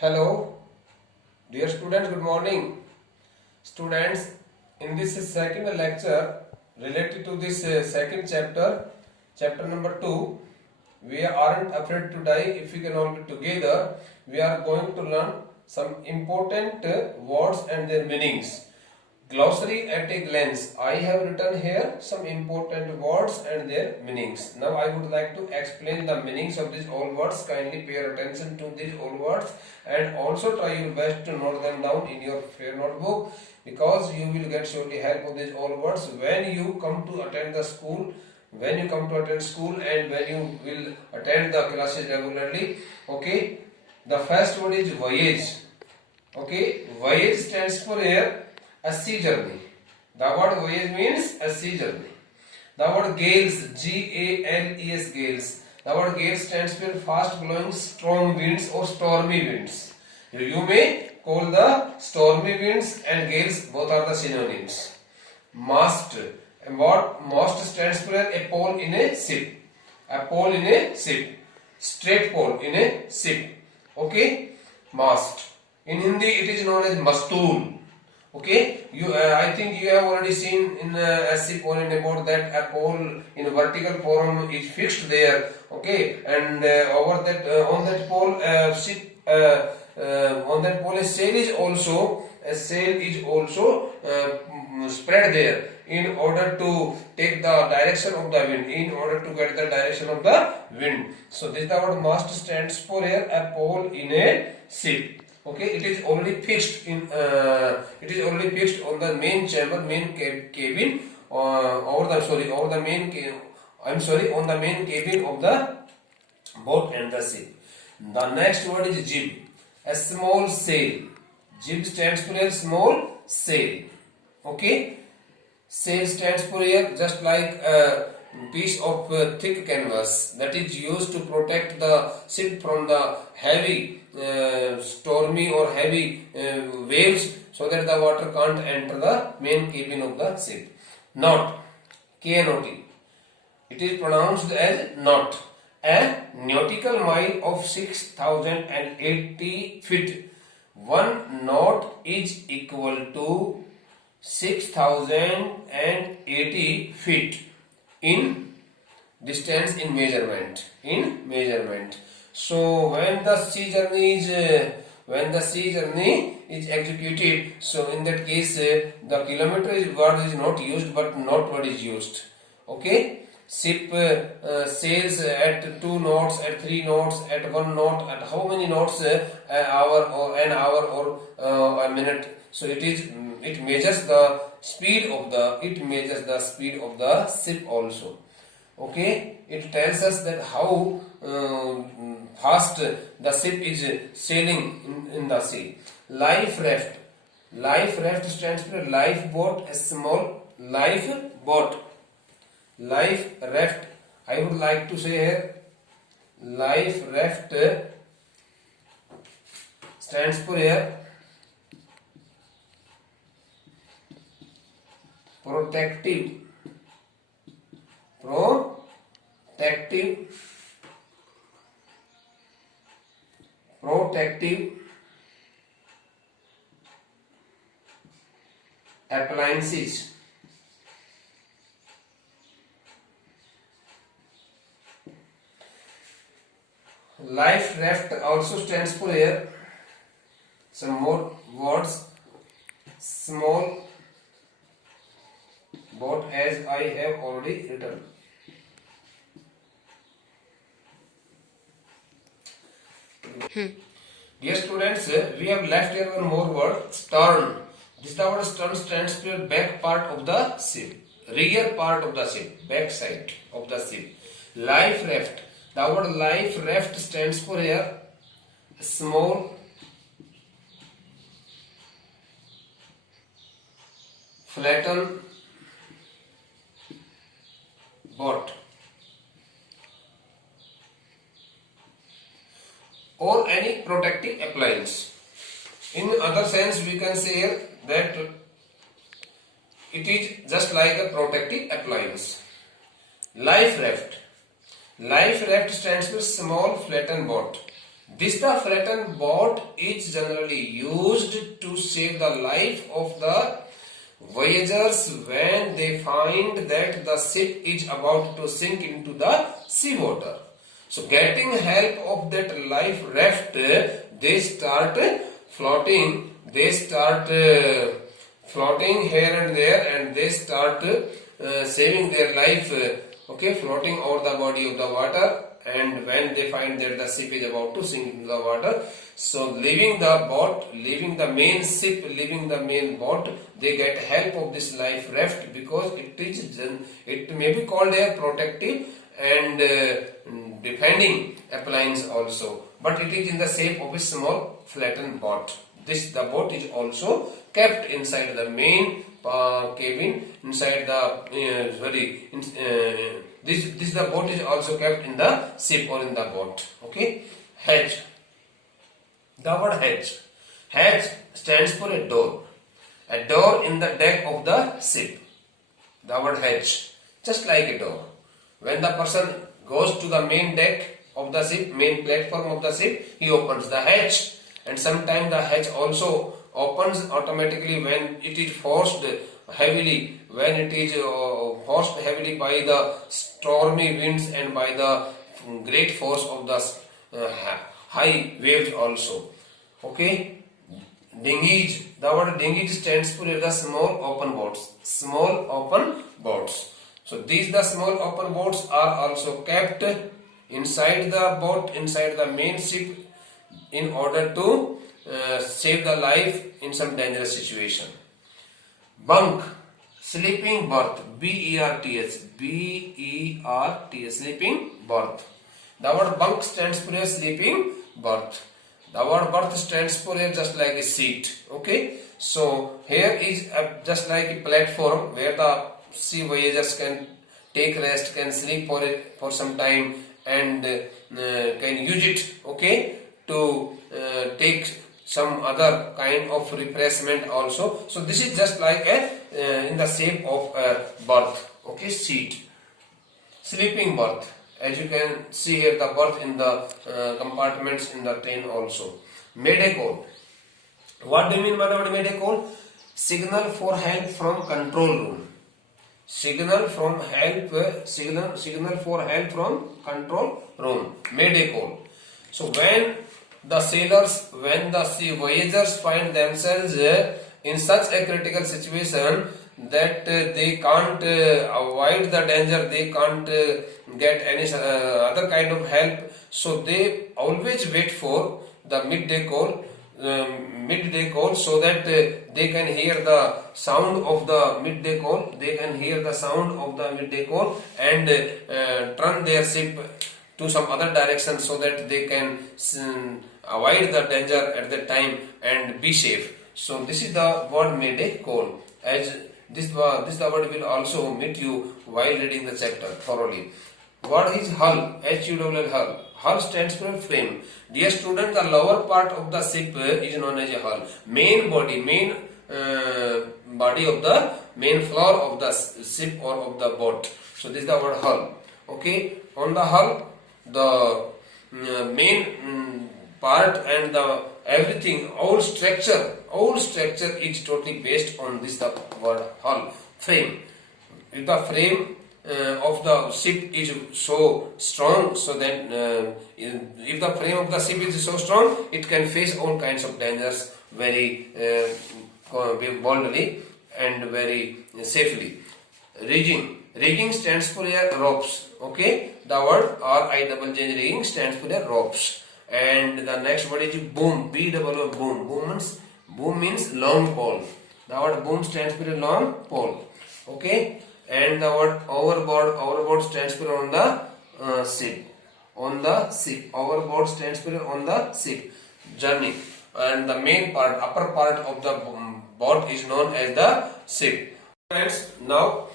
Hello, dear students, good morning. Students, in this second lecture related to this second chapter, chapter number 2, we aren't afraid to die if we can all be together. We are going to learn some important words and their meanings. Glossary at a glance. I have written here some important words and their meanings. Now I would like to explain the meanings of these all words. Kindly pay attention to these all words and also try your best to note them down in your fair notebook, because you will get surely help of these all words when you come to attend the school. When you come to attend school and when you will attend the classes regularly. Okay. The first word is voyage. Okay. Voyage stands for here a sea journey. The word voyage means a sea journey. The word gales, G-A-L-E-S, gales. The word gales stands for fast blowing strong winds or stormy winds. You may call the stormy winds and gales, both are the synonyms. Mast. And what mast stands for? A pole in a ship. A pole in a ship. Straight pole in a ship. Okay. Mast. In Hindi it is known as mastool. Okay, I think you have already seen in a ship or in a boat that a pole in a vertical form is fixed there. Okay, and over that on that pole ship on that pole a sail is also spread there in order to take the direction of the wind, in order to get the direction of the wind. So this is the word mast stands for here, a pole in a ship. Okay, it is only fixed in on the main chamber, main cabin, on the main cabin of the boat and the ship. The next word is jib, a small sail. Jib stands for a small sail. Okay, sail stands for here just like a piece of thick canvas that is used to protect the ship from the heavy stormy or heavy waves, so that the water can't enter the main cabin of the ship. Knot, K-N-O-T. It is pronounced as knot. A nautical mile of 6,080 feet. One knot is equal to 6,080 feet in distance, in measurement. So when the sea journey is executed, so in that case the kilometer word is not used but knot word is used. Okay, ship sails at 2 knots, at 3 knots, at 1 knot, at how many knots, an hour or a minute. So it measures the speed of the ship also. Okay, it tells us that how fast the ship is sailing in the sea. Life raft. Life raft stands for lifeboat, a small lifeboat. Life raft. I would like to say here, life raft stands for here protective appliances. Life raft also stands for here some more words. Small boat, as I have already written. Dear students, we have left here one more word, stern. This word stern stands for back part of the ship, rear part of the ship, back side of the ship. Life raft. The word life raft stands for here small flattened boat, or any protective appliance. In other sense, we can say here that it is just like a protective appliance. Life raft. Life raft stands for small flattened boat. This the flattened boat is generally used to save the life of the voyagers when they find that the ship is about to sink into the seawater. So getting help of that life raft, they start floating. They start floating here and there, and they start saving their life. Okay, floating over the body of the water. And when they find that the ship is about to sink into the water, so leaving the boat, leaving the main ship, leaving the main boat, they get help of this life raft, because it may be called a protective and defending appliance also, but it is in the shape of a small flattened boat. The boat is also kept inside the main cabin, inside the the boat is also kept in the ship or in the boat. Okay, hatch. The word hatch. Hatch stands for a door. A door in the deck of the ship. The word hatch, just like a door. When the person goes to the main deck of the ship, main platform of the ship, he opens the hatch, and sometimes the hatch also opens automatically when it is forced heavily, when it is forced heavily by the stormy winds and by the great force of the high waves also. Okay, dinghies. The word dinghies stands for the small open boats. Small open boats. So these the small open boats are also kept inside the boat, inside the main ship, in order to save the life in some dangerous situation. Bunk, sleeping berth, B-E-R-T-H, B-E-R-T-H, sleeping berth. The word bunk stands for a sleeping berth. The word berth stands for a just like a seat. Okay, so here is just like a platform where the sea voyagers can take rest, can sleep for some time, and can use it. Okay, to take some other kind of refreshment also. So this is just like a in the shape of a berth. Okay, seat, sleeping berth. As you can see here, the berth in the compartments in the train also. Mayday call. What do you mean by the word mayday call? Signal for help from control room. Signal for help from control room. Mayday call. So when the sailors, when the sea voyagers find themselves in such a critical situation that they can't avoid the danger, they can't get any other kind of help, so they always wait for the midday call, so that they can hear the sound of the midday call, and turn their ship to some other direction, so that they can avoid the danger at that time and be safe. So this is the word mayday call. As this the word will also meet you while reading the chapter thoroughly. What is hull? H-U-L-L, hull. Hull stands for frame. Dear student, the lower part of the ship is known as a hull. Main body of the main floor of the ship or of the boat. So this is the word hull. Okay, on the hull, the main part and the everything, all structure is totally based on this the word hull. Frame. If the frame of the ship is so strong, so then if the frame of the ship is so strong, it can face all kinds of dangers very boldly and very safely. Rigging stands for ropes. Okay, the word R-I-J rigging stands for ropes. And the next word is boom. B-O-O, boom. Boom means long pole. The word boom stands for a long pole. Okay, and the word overboard stands for on the ship. Overboard stands for on the ship. Journey. And the main part, upper part of the boat is known as the ship. Friends, now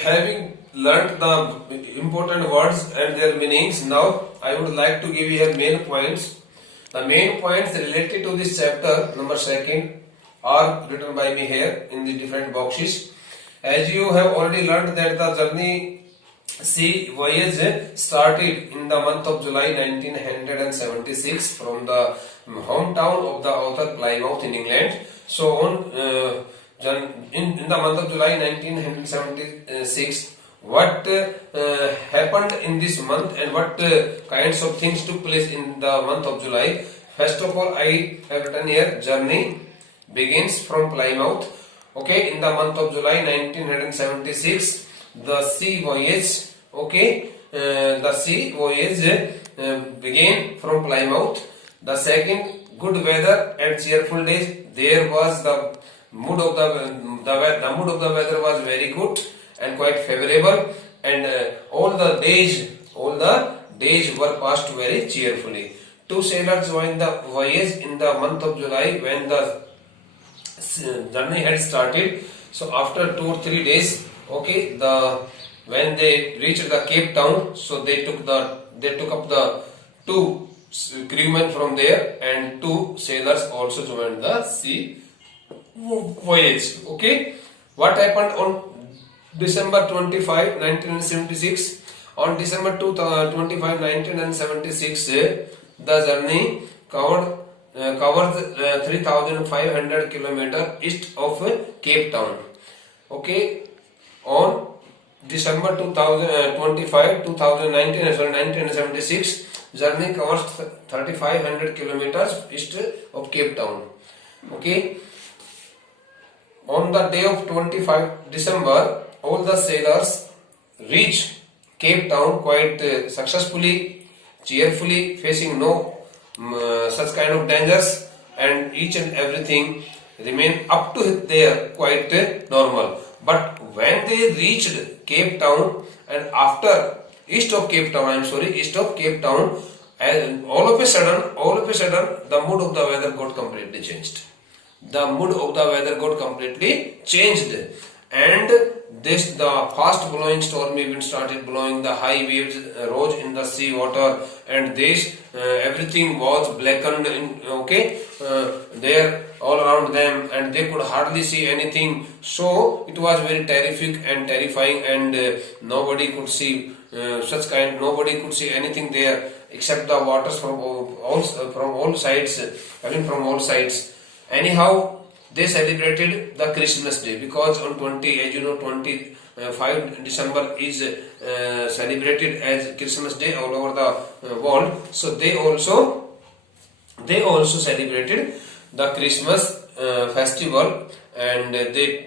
having learnt the important words and their meanings, now I would like to give you here main points. The main points related to this chapter number 2 are written by me here in the different boxes. As you have already learnt that the journey sea voyage started in the month of July 1976 from the hometown of the author Plymouth in England. So on in the month of July 1976, what happened in this month and what kinds of things took place in the month of July. First of all, I have written here, journey begins from Plymouth. Okay, in the month of July 1976, the sea voyage, okay, the sea voyage began from Plymouth. The second, good weather and cheerful days. There was the mood of the mood of the weather was very good and quite favorable, and all the days were passed very cheerfully. Two sailors joined the voyage in the month of July when the journey had started. So after 2 or 3 days, okay, when they reached the Cape Town, so they took up the 2 crewmen from there, and 2 sailors also joined the sea voyage. Okay, what happened on December 25, 1976? On December 25, 1976, the journey covers 3,500 kilometers east of Cape Town. Okay, on December 1976, journey covers 3,500 kilometers east of Cape Town. Okay, on the day of 25 December, all the sailors reach Cape Town quite successfully, cheerfully, facing no such kind of dangers, and each and everything remain up to there quite normal. But when they reached Cape Town and after east of Cape Town, and all of a sudden the mood of the weather got completely changed. The mood of the weather got completely changed, and the fast blowing stormy wind started blowing. The high waves rose in the sea water, and everything was blackened there all around them, and they could hardly see anything. So it was very terrific and terrifying, and nobody could see nobody could see anything there except the waters from all sides, coming from all sides. Anyhow, they celebrated the Christmas Day, because on 25 December is celebrated as Christmas Day all over the world. So they also celebrated the Christmas festival, and they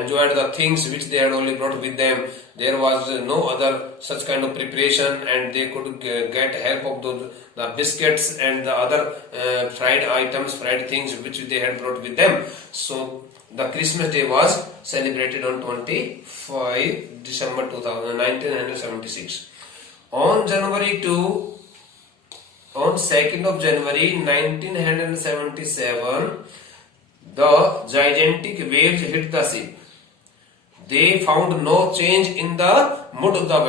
enjoyed the things which they had only brought with them. There was no other such kind of preparation, and they could get help of the biscuits and the other fried things which they had brought with them. So the Christmas Day was celebrated on 25 December 1976. On 2nd of January 1977, the gigantic waves hit the ship. They found no change in the mood of the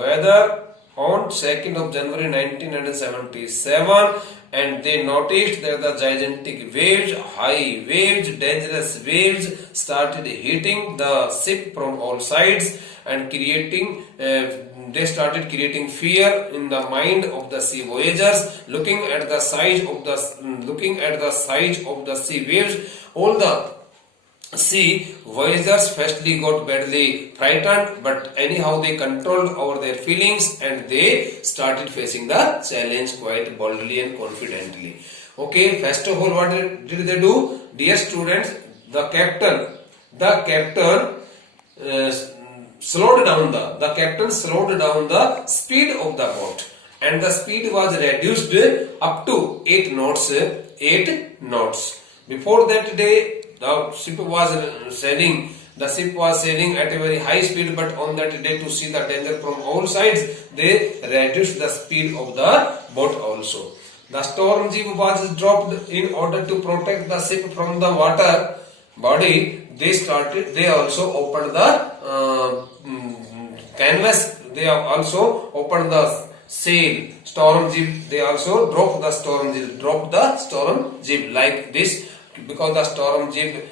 weather. On 2nd of January 1977, and they noticed that the gigantic waves, high waves, dangerous waves started hitting the ship from all sides, and they started creating fear in the mind of the sea voyagers. Looking at the size of the sea waves, all the sea voyagers firstly got badly frightened, but anyhow they controlled over their feelings, and they started facing the challenge quite boldly and confidently. Okay, first of all, what did they do? Dear students, the captain slowed down the speed of the boat, and the speed was reduced up to 8 knots. Before that day, the ship was sailing at a very high speed, but on that day, to see the danger from all sides, they reduced the speed of the boat also. The storm jib was dropped in order to protect the ship from the water body. They also opened the canvas. They also opened the sail. Storm jib. They also dropped the storm jib like this because the storm jib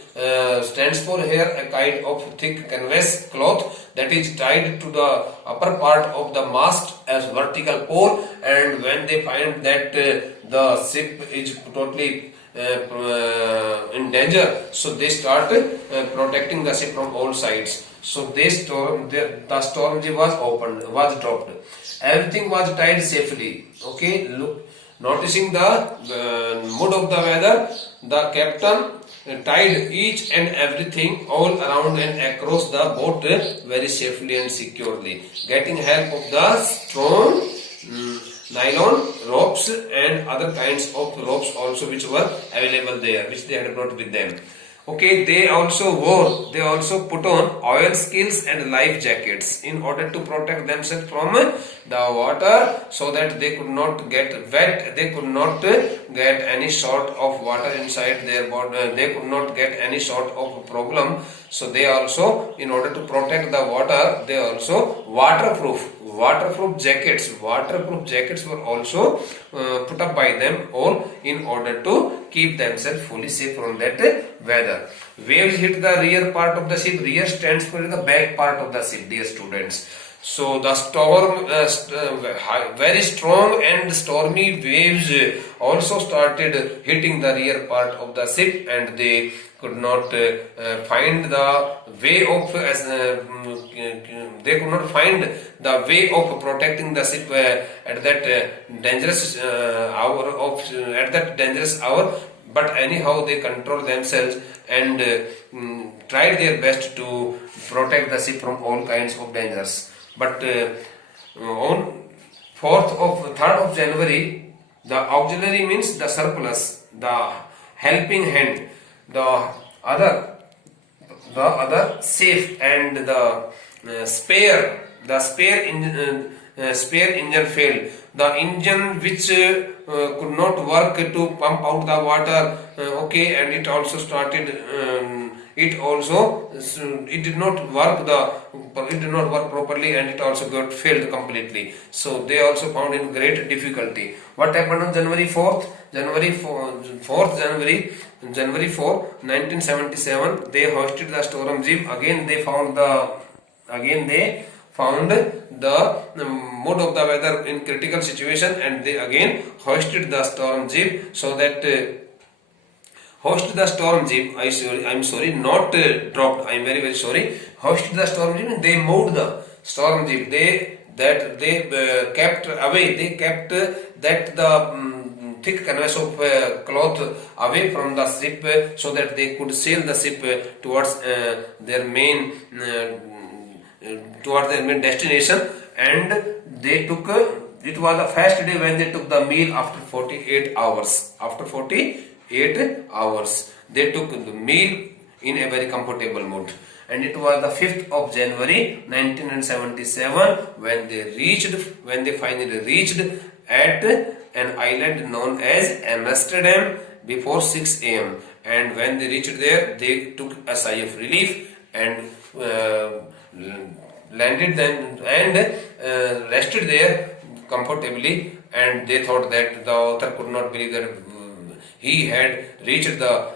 stands for here a kind of thick canvas cloth that is tied to the upper part of the mast as vertical pole, and when they find that the ship is totally in danger, so they start protecting the ship from all sides. So the storm jib was dropped. Everything was tied safely. Okay, look, noticing the mood of the weather, the captain tied each and everything all around and across the boat very safely and securely, getting help of the strong nylon ropes and other kinds of ropes also which were available there, which they had brought with them. Okay, they also put on oil skills and life jackets in order to protect themselves from the water, so that they could not get wet, they could not get any sort of water inside their body, they could not get any sort of problem. So they also, in order to protect the water, they also waterproof jackets were also put up by them all in order to keep themselves fully safe from that weather. Waves hit the rear part of the ship. Rear stands for the back part of the ship, dear students. So the storm, very strong and stormy waves also started hitting the rear part of the ship, and they could not find the way of protecting the ship at that dangerous hour. But anyhow, they controlled themselves and tried their best to protect the ship from all kinds of dangers. But on 3rd of January, the auxiliary means the surplus, the helping hand, the other safe, and the spare engine failed. The engine which could not work to pump out the water, okay, and it also started. It did not work properly, and it also got failed completely. So they also found in great difficulty. What happened on January 4th? January 4, 1977, they hoisted the storm jib. Again they found the mood of the weather in critical situation, and they again hoisted the storm jib, so that hoisted the storm jib. I'm sorry, not dropped. I'm very sorry. Hoisted the storm jib. They moved the storm jib. They kept away. They kept the thick canvas of cloth away from the ship, so that they could sail the ship towards their main destination. And they took. It was the first day when they took the meal after 48 hours. After 48 hours, they took the meal in a very comfortable mood. And it was the 5th of January 1977 when they finally reached at an island known as Amsterdam before 6 a.m. And when they reached there, they took a sigh of relief and landed then and rested there comfortably. And they thought that the author could not believe that he had reached the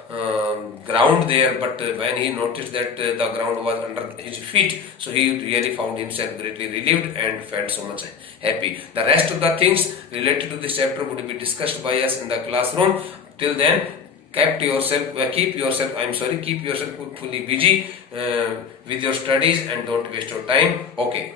ground there, but when he noticed that the ground was under his feet, so he really found himself greatly relieved and felt so much happy. The rest of the things related to this chapter would be discussed by us in the classroom. Till then, keep yourself fully busy with your studies, and don't waste your time. Okay.